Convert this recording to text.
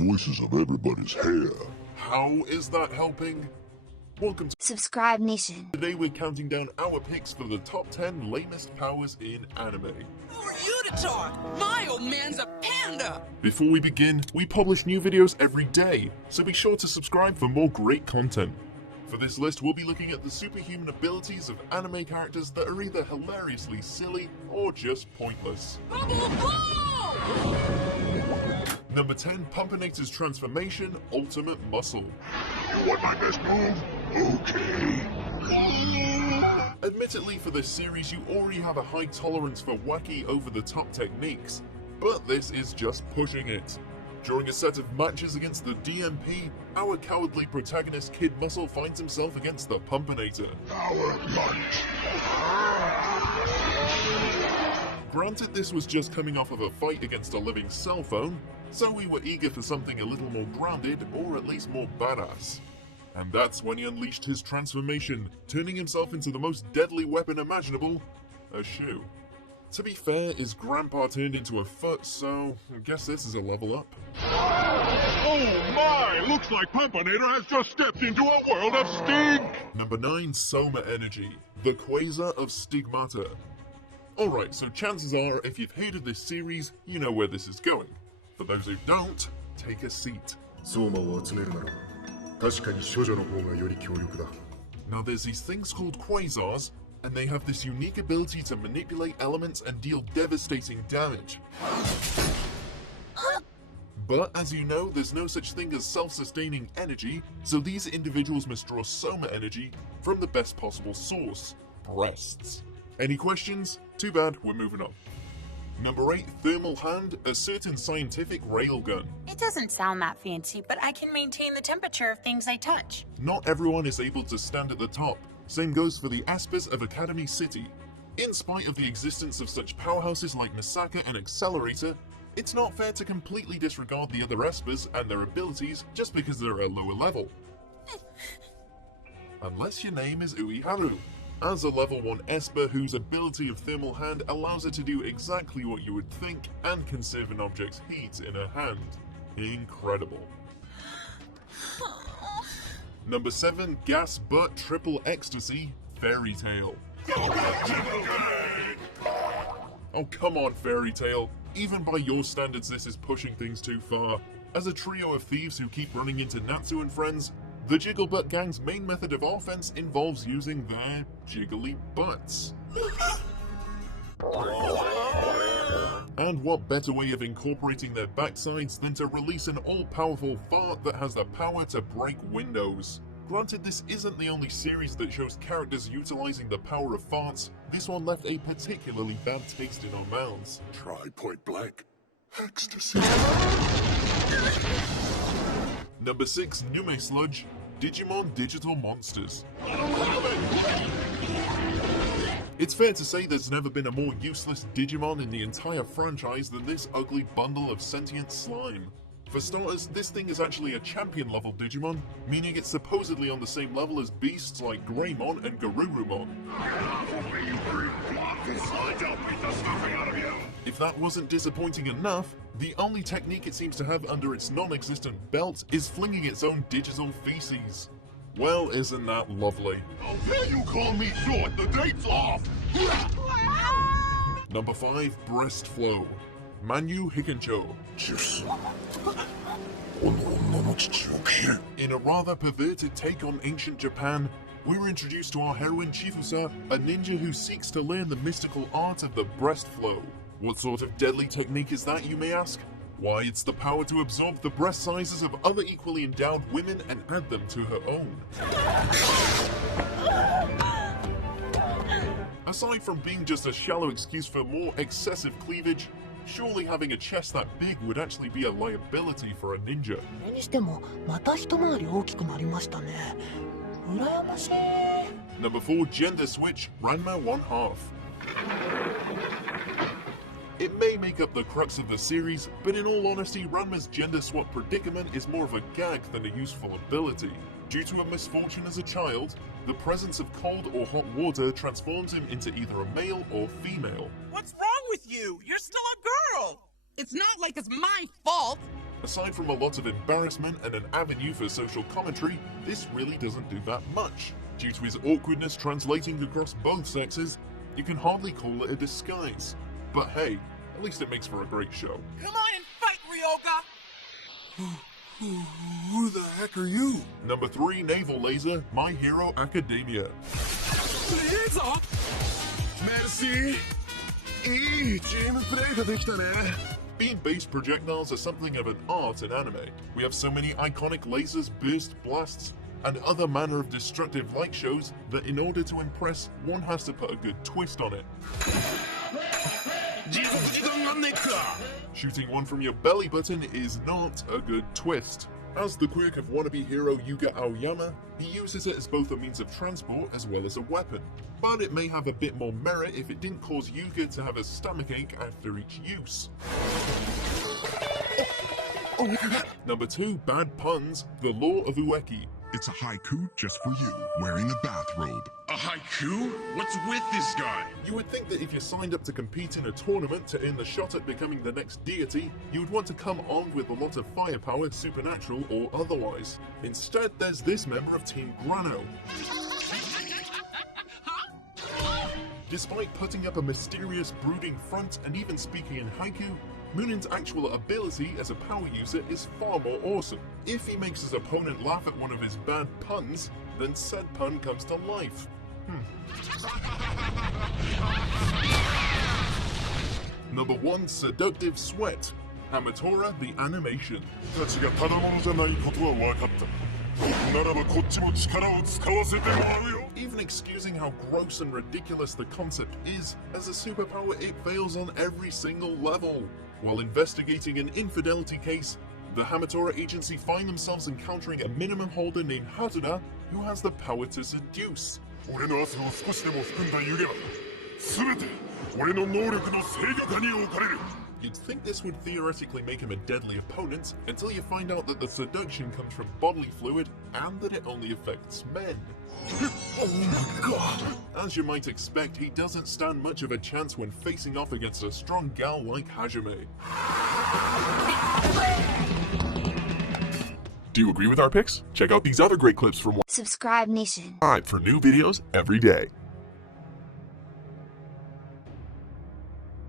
voices of everybody's hair. How is that helping? Welcome to Subscribe Nation. Today we're counting down our picks for the top 10 lamest powers in anime. Who are you to talk? My old man's a panda! Before we begin, we publish new videos every day, so be sure to subscribe for more great content. For this list, we'll be looking at the superhuman abilities of anime characters that are either hilariously silly or just pointless. Number 10, Pumpineater's transformation, Ultimate Muscle. You want my best move? Okay. Admittedly, for this series, you already have a high tolerance for wacky, over-the-top techniques, but this is just pushing it. During a set of matches against the DMP, our cowardly protagonist Kid Muscle finds himself against the Pumpineater. Our lunch. Granted, this was just coming off of a fight against a living cell phone, so we were eager for something a little more grounded, or at least more badass. And that's when he unleashed his transformation, turning himself into the most deadly weapon imaginable, a shoe. To be fair, his grandpa turned into a foot, so I guess this is a level up. Oh my! Looks like Pumpineater has just stepped into a world of stink! Number 9, Soma Energy, the Quasar of Stigmata. Alright, so chances are, if you've heard of this series, you know where this is going. For those who don't, take a seat. Now there's these things called quasars, and they have this unique ability to manipulate elements and deal devastating damage. But as you know, there's no such thing as self-sustaining energy, so these individuals must draw Soma energy from the best possible source, breasts. Any questions? Too bad, we're moving on. Number 8, Thermal Hand, a certain scientific railgun. It doesn't sound that fancy, but I can maintain the temperature of things I touch. Not everyone is able to stand at the top. Same goes for the Aspers of Academy City. In spite of the existence of such powerhouses like Misaka and Accelerator, it's not fair to completely disregard the other Aspers and their abilities just because they're at a lower level. Unless your name is Uiharu. As a level 1 Esper whose ability of Thermal Hand allows her to do exactly what you would think and conserve an object's heat in her hand. Incredible. Number 7, Gas But Triple Ecstasy, Fairy Tail. Oh come on, Fairy Tail. Even by your standards this is pushing things too far. As a trio of thieves who keep running into Natsu and friends, the Jiggle Butt Gang's main method of offense involves using their jiggly butts. And what better way of incorporating their backsides than to release an all-powerful fart that has the power to break windows? Granted, this isn't the only series that shows characters utilizing the power of farts. This one left a particularly bad taste in our mouths. Try point blank. Ecstasy. Number 6, Numen Sludge, Digimon Digital Monsters. It's fair to say there's never been a more useless Digimon in the entire franchise than this ugly bundle of sentient slime. For starters, this thing is actually a champion level Digimon, meaning it's supposedly on the same level as beasts like Greymon and Garurumon. If that wasn't disappointing enough, the only technique it seems to have under its non-existent belt is flinging its own digital feces. Well, isn't that lovely? How dare you call me short? The date's off! Number 5, Breast Flow, Manu Hikencho. In a rather perverted take on ancient Japan, we're introduced to our heroine Chifusa, a ninja who seeks to learn the mystical art of the breast flow. What sort of deadly technique is that, you may ask? Why, it's the power to absorb the breast sizes of other equally endowed women and add them to her own. Aside from being just a shallow excuse for more excessive cleavage, surely having a chest that big would actually be a liability for a ninja. それにしてもまた一回り大きくなりましたね。羨ましい。 Number 4, Gender Switch, Ranma 1/2. It may make up the crux of the series, but in all honesty, Ranma's gender swap predicament is more of a gag than a useful ability. Due to a misfortune as a child, the presence of cold or hot water transforms him into either a male or female. What's wrong with you? You're still a girl! It's not like it's my fault! Aside from a lot of embarrassment and an avenue for social commentary, this really doesn't do that much. Due to his awkwardness translating across both sexes, you can hardly call it a disguise. But hey, at least it makes for a great show. Come on and fight, Ryoga! Who the heck are you? Number 3, Naval Laser, My Hero Academia. Laser! Merci! いいチームプレーができたね。 Beam based projectiles are something of an art in anime. We have so many iconic lasers, burst blasts, and other manner of destructive light shows that in order to impress, one has to put a good twist on it. Shooting one from your belly button is not a good twist. As the quirk of wannabe hero Yuga Aoyama, he uses it as both a means of transport as well as a weapon. But it may have a bit more merit if it didn't cause Yuga to have a stomachache after each use. Number 2, Bad Puns, The Law of Ueki. It's a haiku just for you, wearing a bathrobe. A haiku? What's with this guy? You would think that if you signed up to compete in a tournament to earn the shot at becoming the next deity, you would want to come armed with a lot of firepower, supernatural or otherwise. Instead, there's this member of Team Grano. Despite putting up a mysterious, brooding front and even speaking in haiku, Munen's actual ability as a power user is far more awesome. If he makes his opponent laugh at one of his bad puns, then said pun comes to life. Number 1, Seductive Sweat, Hamatora the Animation. たちがただものじゃないことは分かった。ならばこっちも力を使わせてもらうよ。 Even excusing how gross and ridiculous the concept is, as a superpower it fails on every single level. While investigating an infidelity case, the Hamatora agency find themselves encountering a minimum holder named Haruda who has the power to seduce. 俺の汗を少しでも含んだ湯気は全て俺の能力の制御下に置かれる。 You'd think this would theoretically make him a deadly opponent until you find out that the seduction comes from bodily fluid and that it only affects men. Oh my god! As you might expect, he doesn't stand much of a chance when facing off against a strong gal like Hajime. Do you agree with our picks? Check out these other great clips from Subscribe Nation. Subscribe for new videos every day.